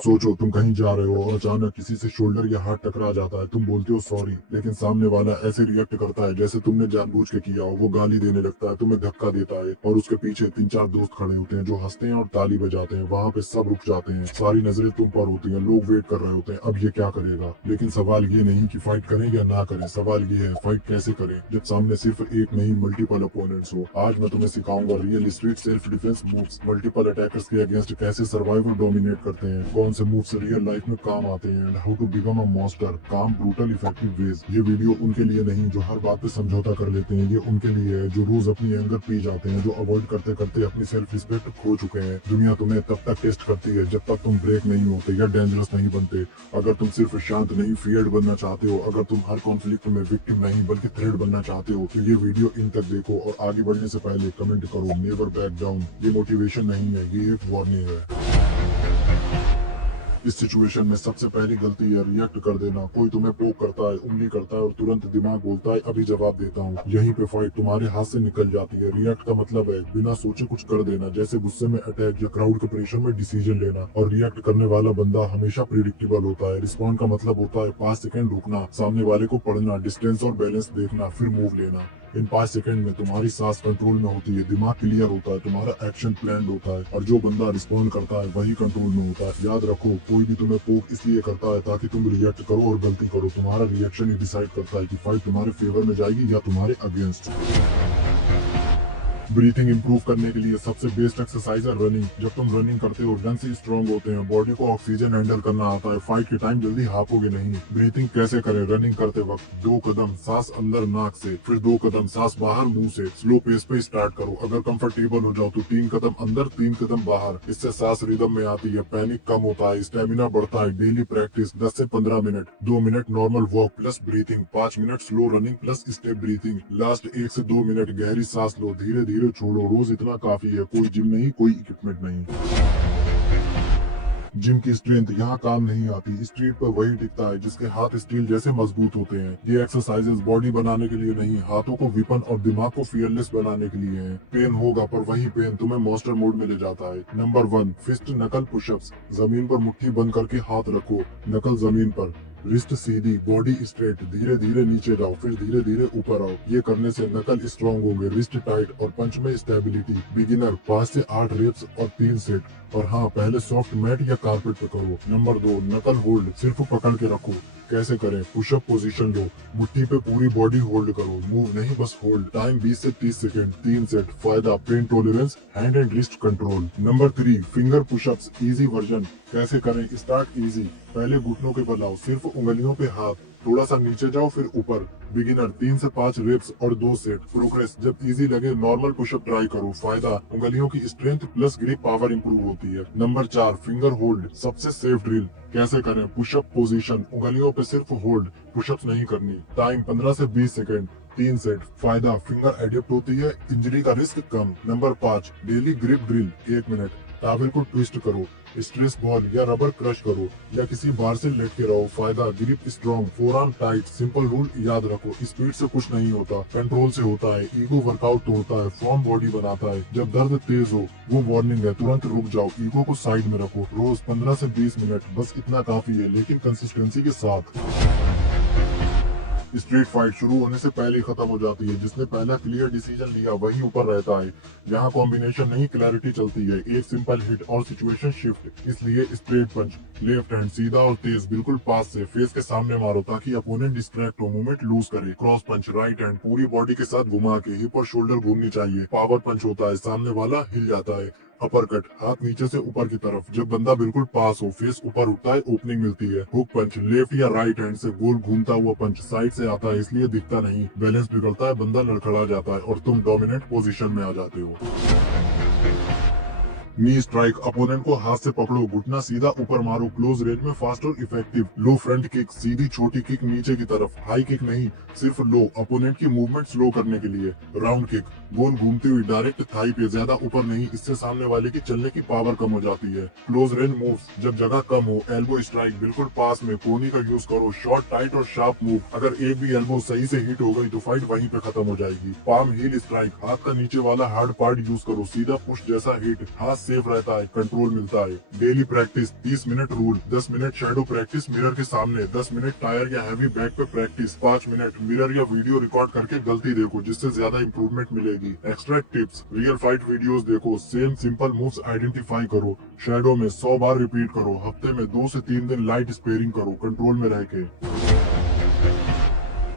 सोचो तुम कहीं जा रहे हो और अचानक किसी से शोल्डर या हाथ टकरा जाता है। तुम बोलते हो सॉरी, लेकिन सामने वाला ऐसे रिएक्ट करता है जैसे तुमने जानबूझ के किया हो। वो गाली देने लगता है, तुम्हें धक्का देता है और उसके पीछे तीन चार दोस्त खड़े होते हैं जो हंसते हैं और ताली बजाते हैं। वहां पे सब रुक जाते हैं, सारी नजरें तुम पर होती हैं, लोग वेट कर रहे होते हैं अब ये क्या करेगा। लेकिन सवाल ये नहीं कि फाइट करें या ना करें, सवाल ये है फाइट कैसे करें जब सामने सिर्फ एक नहीं मल्टीपल अपोनेंट्स हो। आज मैं तुम्हें सिखाऊंगा real street self defence moves, multiple attackers के अगेंस्ट कैसे सर्वाइव और डोमिनेट करते हैं, कौन से मूव्स रियल लाइफ में काम आते हैं, and how to become a monster calm brutal effective ways. ये वीडियो उनके लिए नहीं जो हर बात पे समझौता कर लेते हैं, ये उनके लिए है जो रोज अपनी एंगर पी जाते हैं, जो अवॉइड करते करते अपनी सेल्फ रिस्पेक्ट खो चुके हैं। दुनिया तुम्हें तब तक टेस्ट करती है जब तक तुम ब्रेक नहीं होते या डेंजरस नहीं बनते। अगर तुम सिर्फ शांत नहीं फियर्ड बनना चाहते हो, अगर तुम हर कॉन्फ्लिक्ट में विक्टिम नहीं बल्कि थ्रेड बनना चाहते हो, तो ये वीडियो इन तक देखो और आगे बढ़ने से पहले कमेंट करो नेवर बैक डाउन। ये मोटिवेशन नहीं है, ये एक वार्निंग है। इस सिचुएशन में सबसे पहली गलती है रिएक्ट कर देना। कोई तुम्हें पोक करता है, उंगली करता है और तुरंत दिमाग बोलता है अभी जवाब देता हूँ। यहीं पे फाइट तुम्हारे हाथ से निकल जाती है। रिएक्ट का मतलब है बिना सोचे कुछ कर देना, जैसे गुस्से में अटैक या क्राउड के प्रेशर में डिसीजन लेना। और रिएक्ट करने वाला बंदा हमेशा प्रिडिक्टेबल होता है। रिस्पॉन्ड का मतलब होता है 5 सेकंड रुकना, सामने वाले को पढ़ना, डिस्टेंस और बैलेंस देखना, फिर मूव लेना। इन 5 सेकंड में तुम्हारी सांस कंट्रोल में होती है, दिमाग क्लियर होता है, तुम्हारा एक्शन प्लान होता है और जो बंदा रिस्पॉन्ड करता है वही कंट्रोल में होता है। याद रखो कोई भी तुम्हें पोक इसलिए करता है ताकि तुम रिएक्ट करो और गलती करो। तुम्हारा रिएक्शन ही डिसाइड करता है कि फाइट तुम्हारे फेवर में जाएगी या तुम्हारे अगेंस्ट। ब्रीथिंग इंप्रूव करने के लिए सबसे बेस्ट एक्सरसाइज है रनिंग। जब तुम रनिंग करते हो लंग्स स्ट्रांग होते हैं, बॉडी को ऑक्सीजन हैंडल करना आता है, फाइट के टाइम जल्दी हाफोगे नहीं। ब्रीथिंग कैसे करें रनिंग करते वक्त? 2 कदम सांस अंदर नाक से, फिर 2 कदम सांस बाहर मुंह से। स्लो पेस पे स्टार्ट करो। अगर कंफर्टेबल हो जाओ तो 3 कदम अंदर 3 कदम बाहर। इससे सांस रिदम में आती है, पैनिक कम होता है, स्टेमिना बढ़ता है। डेली प्रैक्टिस 10 से 15 minute, 2 minute normal walk plus breathing, 5 minute slow running plus step breathing, last 1 से 2 मिनट गहरी सांस लो, धीरे धीरे छोड़ो। रोज इतना काफी है। कोई जिम नहीं, कोई इक्विपमेंट नहीं। जिम की स्ट्रेंथ यहाँ काम नहीं आती, स्ट्रीट पर वही टिकता है जिसके हाथ स्टील जैसे मजबूत होते हैं। ये एक्सरसाइजेस बॉडी बनाने के लिए नहीं, हाथों को विपन और दिमाग को फियरलेस बनाने के लिए हैं। पेन होगा पर वही पेन तुम्हें मॉन्स्टर मोड में ले जाता है। नंबर 1 फिस्ट नकल पुशअप्स। जमीन पर मुट्ठी बंद करके हाथ रखो, नकल जमीन पर, रिस्ट सीधी, बॉडी स्ट्रेट, धीरे धीरे नीचे जाओ, फिर धीरे धीरे ऊपर आओ। ये करने से नकल स्ट्रांग होंगे, रिस्ट टाइट और पंच में स्टेबिलिटी। बिगिनर 5 से 8 रेप्स और 3 सेट। और हाँ, पहले सॉफ्ट मैट या कारपेट पे करो। नंबर 2 नकल होल्ड, सिर्फ पकड़ के रखो। कैसे करें? पुशअप पोजीशन लो, मुट्ठी पे पूरी बॉडी होल्ड करो, मूव नहीं बस होल्ड। टाइम 20 से 30 सेकंड, 3 सेट। फायदा pain tolerance, hand and wrist control. Number 3 finger pushups, easy version. कैसे करें? स्टार्ट इजी, पहले घुटनों के बल आओ, सिर्फ उंगलियों पे हाथ, थोड़ा सा नीचे जाओ फिर ऊपर। बिगिनर 3 से 5 रेप्स और 2 सेट। प्रोग्रेस जब इजी लगे नॉर्मल पुशअप ट्राई करो। फायदा उंगलियों की strength plus grip power improve होती है। नंबर 4 फिंगर होल्ड, सबसे सेफ ड्रिल। कैसे करें? पुशअप पोजीशन, उंगलियों पे सिर्फ होल्ड, पुशअप्स नहीं करनी। टाइम 15 से 20 सेकंड, 3 सेट। फायदा फिंगर एडिप्ट होती है, इंजरी का रिस्क कम। Number 5 daily grip drill, 1 minute. Towel को ट्विस्ट करो, स्ट्रेस बॉल या रबर क्रश करो या किसी बार से लेट के रहो। फायदा grip strong, forearm tight. Simple rule याद रखो, स्पीड से कुछ नहीं होता, कंट्रोल से होता है। ईगो वर्कआउट तोड़ता है, फॉर्म बॉडी बनाता है। जब दर्द तेज हो वो वार्निंग है, तुरंत रुक जाओ, ईगो को साइड में रखो। रोज 15 से 20 मिनट, बस इतना काफी है, लेकिन कंसिस्टेंसी के साथ। स्ट्रीट फाइट शुरू होने से पहले ही खत्म हो जाती है। जिसने पहला क्लियर डिसीजन लिया वही ऊपर रहता है। यहाँ कॉम्बिनेशन नहीं क्लैरिटी चलती है, एक सिंपल हिट और सिचुएशन शिफ्ट। इसलिए स्ट्रेट पंच, लेफ्ट हैंड सीधा और तेज, बिल्कुल पास से फेस के सामने मारो ताकि अपोनेंट डिस्ट्रैक्ट हो, मूवमेंट लूज करे। क्रॉस पंच, राइट हैंड पूरी बॉडी के साथ घुमा के, हिप और शोल्डर घूमनी चाहिए। पावर पंच होता है, सामने वाला हिल जाता है। अपर कट, हाथ नीचे से ऊपर की तरफ, जब बंदा बिल्कुल पास हो फेस ऊपर उठता है, ओपनिंग मिलती है। हुक पंच, लेफ्ट या राइट हैंड से गोल घूमता हुआ पंच, साइड से आता है इसलिए दिखता नहीं, बैलेंस बिगड़ता है, बंदा लड़खड़ा जाता है और तुम डोमिनेंट पोजीशन में आ जाते हो। नी स्ट्राइक, अपोनेंट को हाथ से पकड़ो, घुटना सीधा ऊपर मारो, क्लोज रेंज में फास्ट और इफेक्टिव। लो फ्रंट किक, सीधी छोटी किक नीचे की तरफ, हाई किक नहीं, सिर्फ लो, अपोनेंट की मूवमेंट स्लो करने के लिए। राउंड किक, गोल घूमती हुई डायरेक्ट थाई पे, ज्यादा ऊपर नहीं, इससे सामने वाले की चलने की पावर कम हो जाती है। क्लोज रेंज मूव्स, जब जगह कम हो, एल्बो स्ट्राइक, बिल्कुल पास में, कोनी का यूज करो, शॉर्ट टाइट और शार्प मूव। अगर एक भी एल्बो सही से हिट हो गई तो फाइट वहीं पे खत्म हो जाएगी। पाम हील स्ट्राइक, हाथ का नीचे वाला हार्ड पार्ट यूज करो, सीधा पुश जैसा हिट, हाथ सेफ रहता है, कंट्रोल मिलता है। Daily practice 30 minute rule, 10 minute shadow practice mirror के सामने, 10 मिनट टायर या हैवी बैग पे प्रैक्टिस, 5 मिनट मिरर या वीडियो रिकॉर्ड करके गलती देखो जिससे ज्यादा इंप्रूवमेंट मिलेगी। Extra tips, real fight videos देखो, सेम सिंपल मूव्स आइडेंटिफाई करो, शैडो में 100 बार रिपीट करो, हफ्ते में 2 से 3 दिन लाइट स्पेयरिंग करो, कंट्रोल में रह के।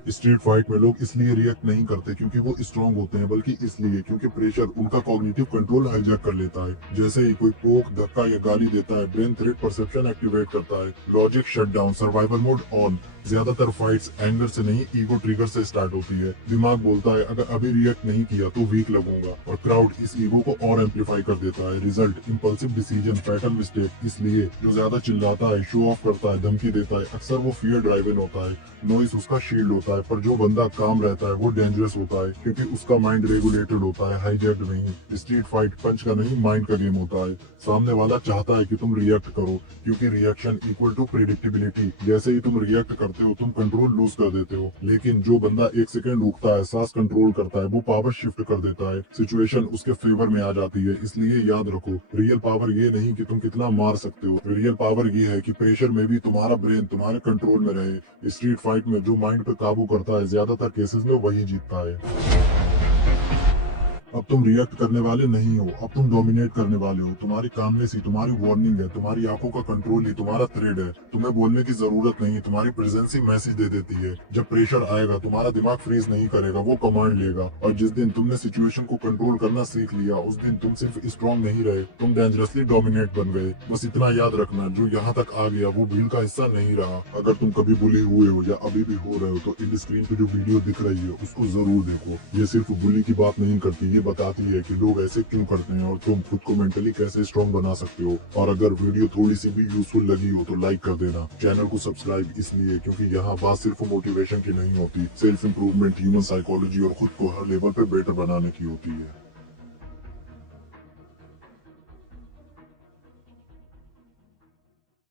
स्ट्रीट फाइट में लोग इसलिए रिएक्ट नहीं करते क्योंकि वो स्ट्रांग होते हैं, बल्कि इसलिए क्योंकि प्रेशर उनका कॉग्निटिव कंट्रोल हाईजैक कर लेता है। जैसे ही कोई पोक, धक्का या गाली देता है, ब्रेन थ्रेट परसेप्शन एक्टिवेट करता है, logic shut down, survival mode on. ज्यादातर फाइट्स एंगर से नहीं, ईगो ट्रिगर से स्टार्ट होती है। दिमाग बोलता है अगर अभी रिएक्ट नहीं किया तो वीक लगूंगा, और क्राउड इस ईगो को और एम्पलीफाई कर देता है। Result, impulsive decision, fatal mistake. इसलिए जो ज्यादा चिल्लाता है, शो ऑफ करता है, धमकी देता है, अक्सर वो फियर ड्राइवन होता है। नॉइस उसका शील्ड होता है, पर जो बंदा काम रहता है वो डेंजरस होता है क्योंकि उसका माइंड रेगुलेटेड होता है, हाईजैक्ड नहीं। स्ट्रीट फाइट पंच का नहीं, माइंड का गेम होता है। सामने वाला चाहता है कि तुम रिएक्ट करो क्योंकि रिएक्शन इक्वल टू प्रिडिक्टेबिलिटी। जैसे ही तुम रिएक्ट करते हो तुम कंट्रोल लूज कर देते हो, लेकिन जो बंदा 1 सेकंड रुकता है, सांस कंट्रोल करता है, वो पावर शिफ्ट कर देता है, सिचुएशन उसके फेवर में आ जाती है। इसलिए याद रखो, रियल पावर ये नहीं कि तुम कितना मार सकते हो, रियल पावर ये है कि प्रेशर में भी तुम्हारा ब्रेन तुम्हारे कंट्रोल में रहे। स्ट्रीट फाइट में जो माइंड पे काबू करता है ज्यादातर केसेस में वही जीतता है। अब तुम रिएक्ट करने वाले नहीं हो, अब तुम डोमिनेट करने वाले हो। तुम्हारी कामनेस ही तुम्हारी वार्निंग है, तुम्हारी आंखों का कंट्रोल ही तुम्हारा थ्रेड है। तुम्हें बोलने की जरूरत नहीं, तुम्हारी प्रेजेंस ही मैसेज दे देती है। जब प्रेशर आएगा तुम्हारा दिमाग फ्रीज नहीं करेगा, वो कमांड लेगा। और जिस दिन तुमने सिचुएशन को कंट्रोल करना सीख लिया, उस दिन तुम सिर्फ स्ट्रॉन्ग नहीं रहे, तुम डेंजरसली डोमिनेट बन गए। बस इतना याद रखना, जो यहाँ तक आ गया वो भीड़ का हिस्सा नहीं रहा। अगर तुम कभी बुली हुए हो या अभी भी हो रहे हो तो इन स्क्रीन पे जो वीडियो दिख रही है उसको जरूर देखो। ये सिर्फ बुली की बात नहीं करती, ये बताती है कि लोग ऐसे क्यों करते हैं और तुम खुद को मेंटली कैसे स्ट्रॉन्ग बना सकते हो। और अगर वीडियो थोड़ी सी भी यूजफुल लगी हो तो लाइक कर देना। चैनल को सब्सक्राइब इसलिए क्योंकि यहाँ बात सिर्फ मोटिवेशन की नहीं होती, सेल्फ इम्प्रूवमेंट, ह्यूमन साइकोलॉजी और खुद को हर लेवल पे बेटर बनाने की होती है।